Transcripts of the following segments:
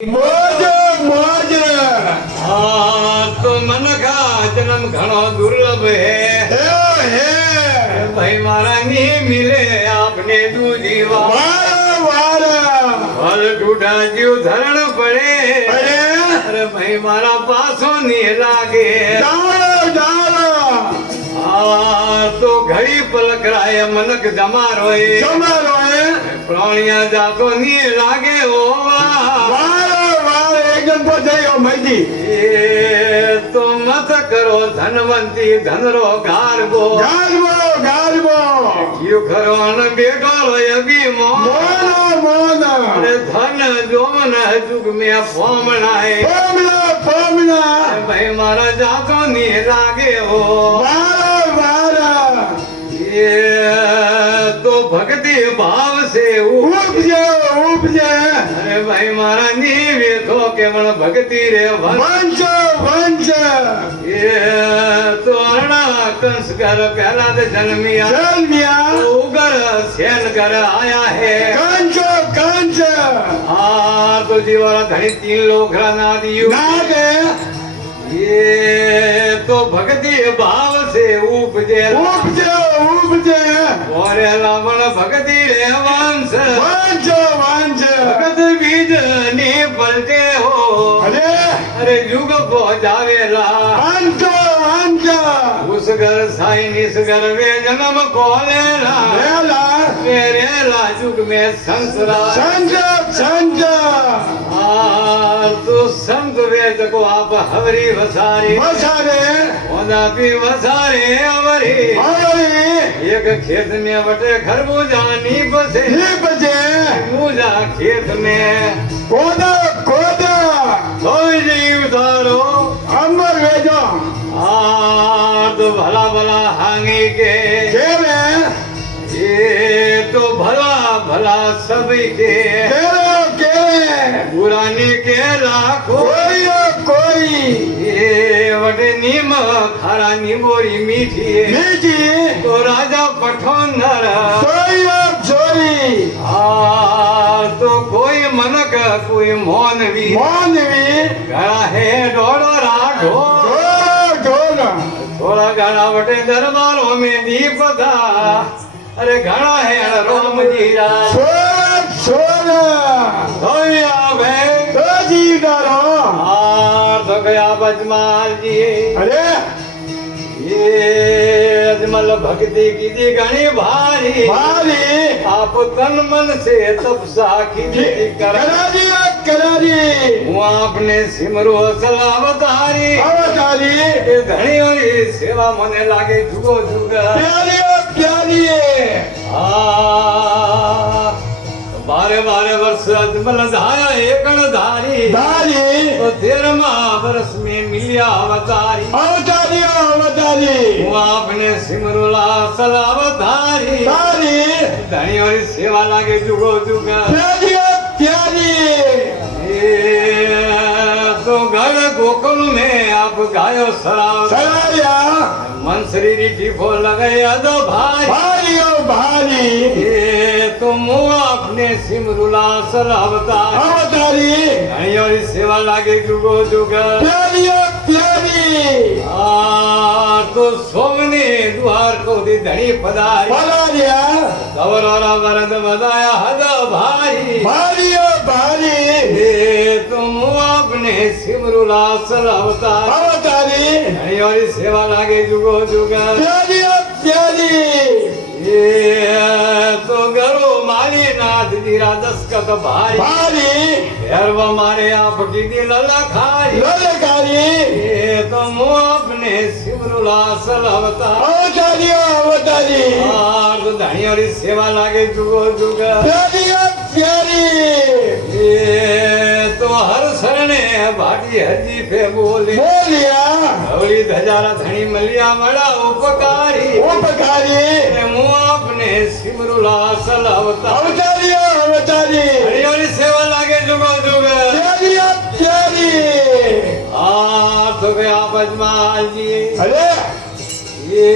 મોજ મોજ તો મન કા જન્મ ઘણો દુર્લભ હે ભાઈ મારા ની મિલે આપને દૂધી વારા વારા ફલ ઢૂઢા જીવ ધરણ પડે અરે ભાઈ મારા પાછો ની લાગે જાળો જાળો તો ઘડી પલકરાય મનક જમારો જમારો હે પ્રાણિયા જાતો ની લાગે ઓવા વારા વારા એકદમ પહોંચાયો મજી તો મત કરો ધનવંતી ધનરો ગારબો ગારબો ગારબો યુ ખરો ન બેઠો અભીમો મોનો મોનો અરે ધન જોન જુગ મે ફોમણાય ફોમલા ફોમલા ભાઈ મારા જાતો ની લાગે હો વારા વારા એ તો ભક્તિ ભાવ સે ઉપજે ઉપજે અરે ભાઈ મારા નીવે તો કેવળ ભક્તિ રે વંચ વંચ એ તો અરણા કંસ કર પહેલા તો જન્મિયા જન્મ્યા ઉગર સેન કર આયા હે કંચો કંચ આ તો જીવારા ધણી તીન લોખરા ના દિયું નાગે એ તો ભક્તિ ભાવ સે ઉપજે ઉપજે ઉપજે ઓરે લાવણ ભક્તિ રે વંશ વંચ વંચ ભગત બીજ ની પલટે હો અરે અરે યુગ પહોંચાવેલા અંચ અંચ ઉસ ઘર સાઈ નિસ ઘર વે જન્મ કોલેલા રેલા રેલા યુગ મે સંસરા સંચ સંચ આ તો સંત વેદ કો આપ હવરી વસારી વસારે ઓદા પી વસારે અવરી હરી એક ખેત મે વટે ખરબૂજા ની બસે નીપજે ખરબૂજા ખેત મે કોદા કોદા કોઈ જીવ તારો અમર વેજો આ તો ભલા ભલા હાંગી કે કેવે ये तो भला भला सभी के કેવો કેવે पुरानी के लाखो કોઈ કોઈ ये वटे नीम खारा नीमोरी मीठी है બીજી तो राजा पठोनर કોઈ ચોરી आ तो कोई मनक कोई मौनवी મોનવી गड़ा है डोड़ो राठो ઢોર ઢોર थोड़ा गड़ा वटे दरबारों में दीप था अरे घड़ा है रोम जी रा છોર છોર धोया भाई તજી ડરો आ तो गया बजमाल जी અરે ये अजमल भक्ति की दी घनी भारी મારી आप तन मन से तपसा की कर કરારી હું આપને સિમરો સલાવતારી અવતારી એ ધણીઓની સેવા મને લાગે જુગો જુગા પ્યારી પ્યારી આ બારે બારે વર્ષ અજમલ ધાયા એકણ ધારી ધારી તો 13મા વર્ષ में मिलिया अवतारी અવતારી અવતારી હું આપને સિમરુલા સલાવતારી તારી ધણીઓની સેવા લાગે જુગો જુગા પ્યારી પ્યારી तो घर गोकुल में आप गायो सराव સરાયા मंसरी रीठी फो लगाया दो भाई ભારીઓ ભારી ये तो मुँह अपने सिमरुला सरावता અવતારી धनियों की सेवा लागे जुगो जुगा પ્યારી પ્યારી आ तो सोमने द्वार को दी धनी पधारी પલાર્યા गौरवरा वरद बदाया हद भाई ભારીઓ ભારી ये तो मुँह अपने सिमरुला सरावता અવતારી ધણીઓ ની સેવા લાગે જુગો જુગા પ્યારી પ્યારી એ તો ગરો માલી નાથ જીરા દસ્કત ભારી ભારી હેરવા મારે આપ કીધી લલખારી લલકારી એ તો મો આપને સિમરુલા સલાવતા અવતારી અવતારી આ તો ધણીઓ ની સેવા લાગે જુગો જુગા પ્યારી પ્યારી એ તો હર શરણે ભાટી હજી ફે બોલે બોલ્યા ધવળી ધજારા ધણી મલિયા વડા ઉપકારી ઉપકારી અને હું આપને સિમરુલા સલાવતા અવતારી અવતારી હરિયોની સેવા લાગે જુગો જુગ પ્યારી પ્યારી આ તો ગયા બજમાલજી અરે ये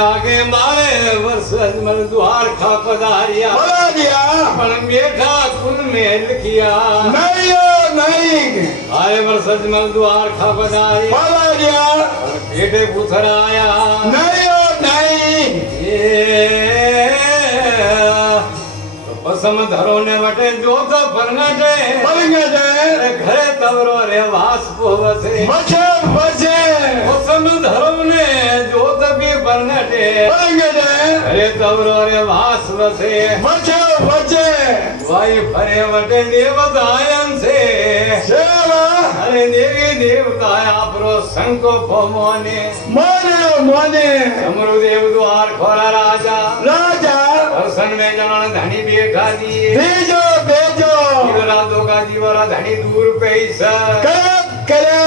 आगे मारे वर्ष अजमल द्वारका पधारिया પલાર્યા पण मेघा कुल में लिखिया નૈયો નહીં આરે બર સજમલ દ્વાર ખા બધારી પધાર્યા પેટે પૂથરાયા નહીં નહીં એ પસમ ધરો ને વટે જોત પરગટે પલંગટે ઘરે તવરો રે વાસ પોવસે બચે બચે પસમ ધરો ને જોત બી પરગટે પલંગટે ઘરે તવરો રે વાસ વસે બચે બચે વાઈ ફરે વટે દેવતાયન છે સેવા અરે દેવી દેવતા આપરો સંકો ભમોને મોને મોને સમરુ દેવ દ્વાર ખોરા રાજા રાજા દર્શન में जन धनी बेठा दिए બેજો બેજો जीवरा दो का जीवरा धनी दूर पैसा કરે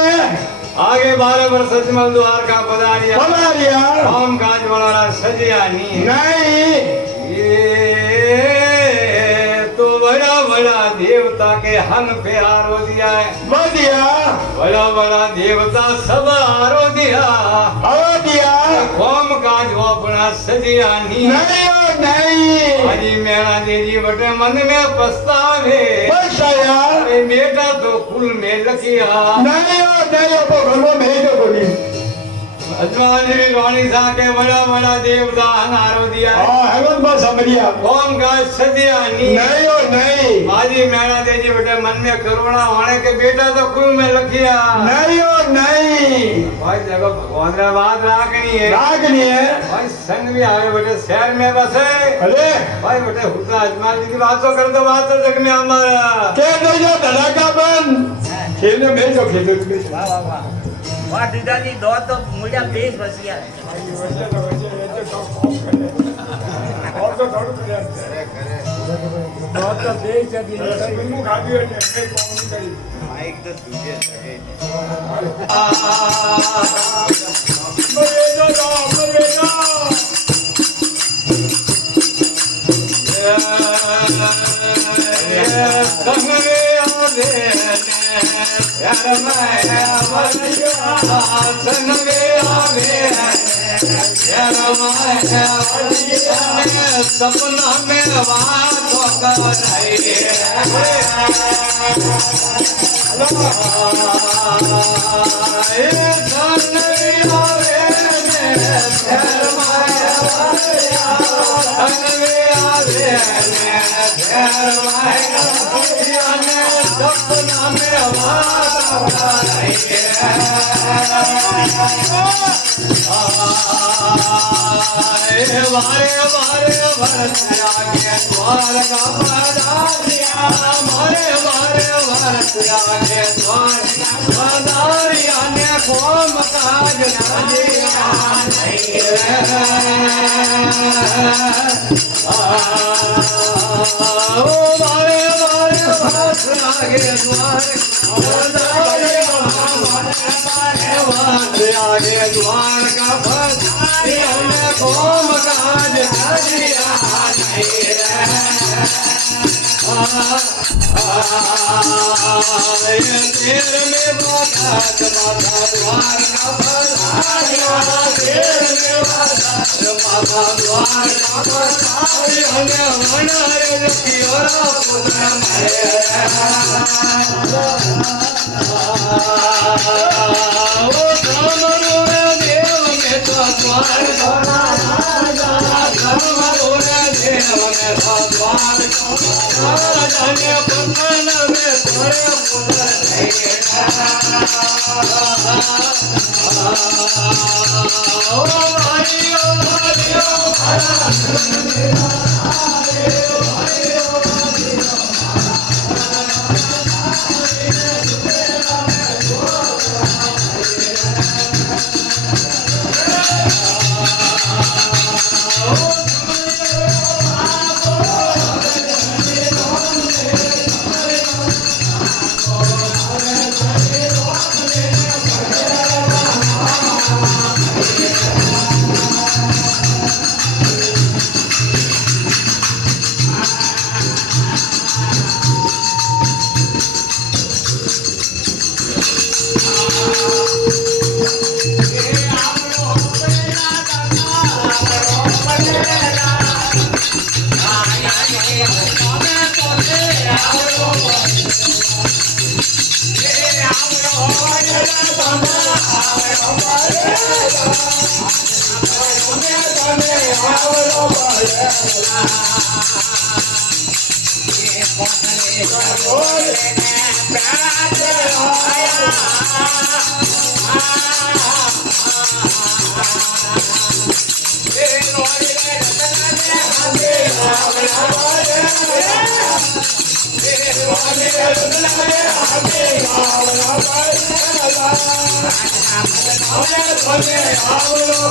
आगे 12 वर्ष सजमल द्वार का पधारिया પધાર્યા काम काज वाला सजियानी નહીં ये तो बड़ा बड़ा देवता के हन पे आरो दिया है બધિયા बड़ा बड़ा देवता सब आरो दिया અવધિયા काम काज अपना सजियानी નહીં નહીં हरी मेरा देजी बटे मन में पछतावे બસાયા अरे बेटा तो कुल में लखिया નહીં નહીં ઘરમાં બેજો બોલી अजमानी रानी सा के बड़ा बड़ा देवता हनारो दिया હા હેમંતમાં સાંભળ્યા कौन का सदियानी નહીં નહીં आजी मेरा देजी बटे मन में करुणा होने के बेटा तो कुल में लखिया નહીં નહીં भाई जगह भगवान का बात राखनी है રાગની હે भाई संग भी आवे बटे शहर में बसे અરે भाई बटे हुता अजमान जी की बात तो कर दो बात तो जग में हमारा કે દેજો ધડાકા બંધ ખેલને બેજો ખેતો બેજો વાહ વાહ વાહ વાહ દીદાજી દો તો મુલ્યા બેસ બસિયા सपना में वारे वारे भरत आगे द्वार का पधारिया मारे वारे भरत आगे द्वार का पधारिया ने कोम काज नाजिया नहीं रे ओ वारे वारे भरत आगे द्वार का पधारिया मारे वारे आगे द्वार का पधारिया ने कोम काज नाजिया नहीं रे तेर में बात माता द्वार का पधारिया तेर में बात माता द्वार का पधारिया ने वनारे कियोरा पुत्र ओ धर्मरो देव में तो द्वार धर्मरो देव में तो द्वार जाने पतन में थोड़े पुत्र ओ भाइयों આવડો